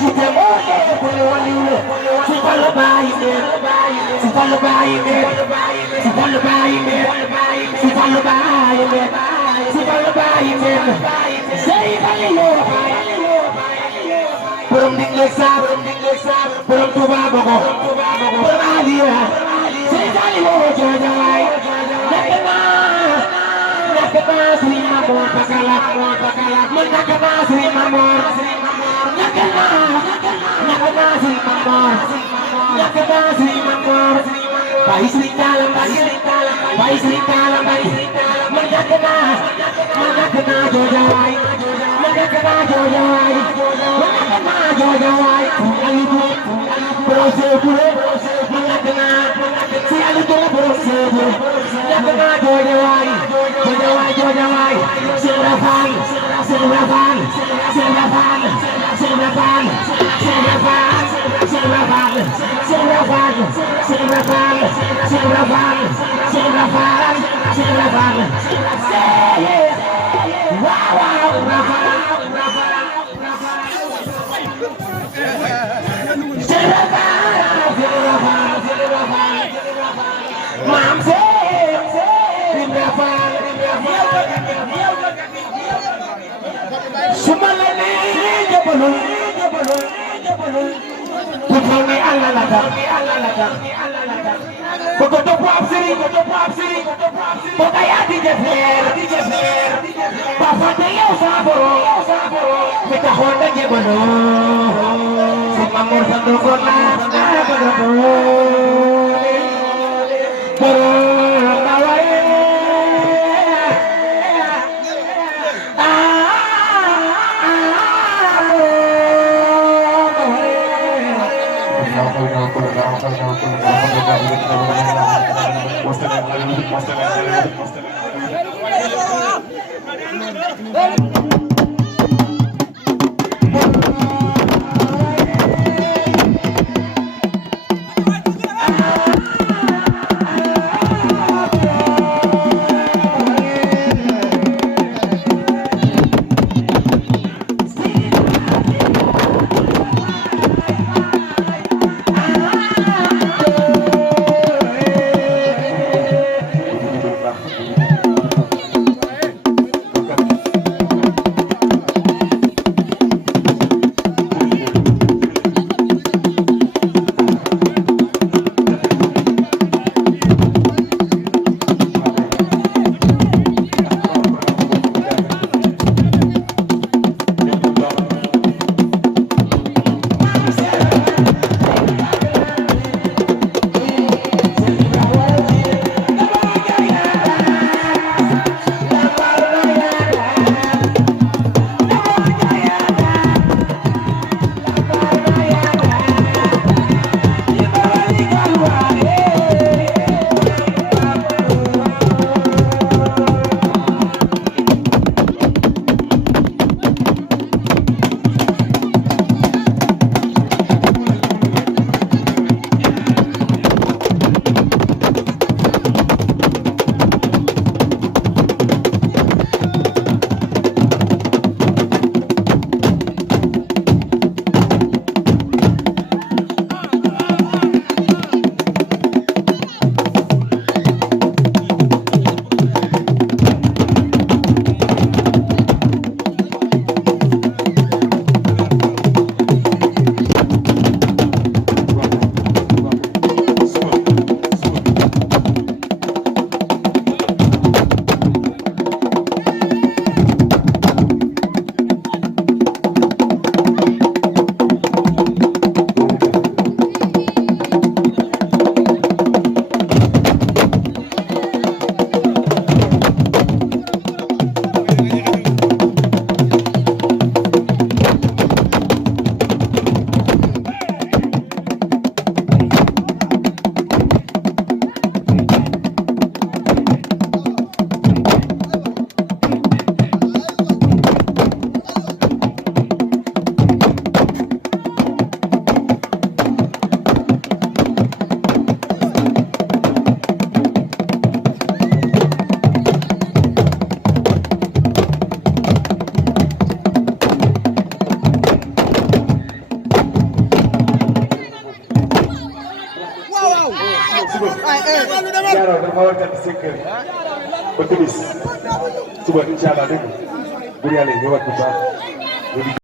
jiite moo dee ku ne waliw la si Fallu bàyyi meen si Fallu bàyyi meen si Fallu bàyyi meen si Fallu bàyyi meen si Fallu bàyyi meen sey Fallu borom dingle saab borom Tuuba bogo borom Aliya sey Fallu jooja waay nakana Sëriñ Mamor Pakala man nakana Sëriñ Mamor nakana Sëriñ Mamor Baay Sëriñ Talla Baay Sëriñ Talla man nakana jooja waay man nakana jooja waay alibu borom seebure man nakana si alibu borom seebure nakana jooja waay Silva Fan Tufangi Allah lada, Bogoto Papsiri, Bogaya di Jeffer, Bafate yo saboro, Mita Honda Jebolo, Mamor Sandokona, jaaroo dafa war a jàpp 5 heures ba timis suba incha allah dégg nga bu yàlla ñëwaat bu baax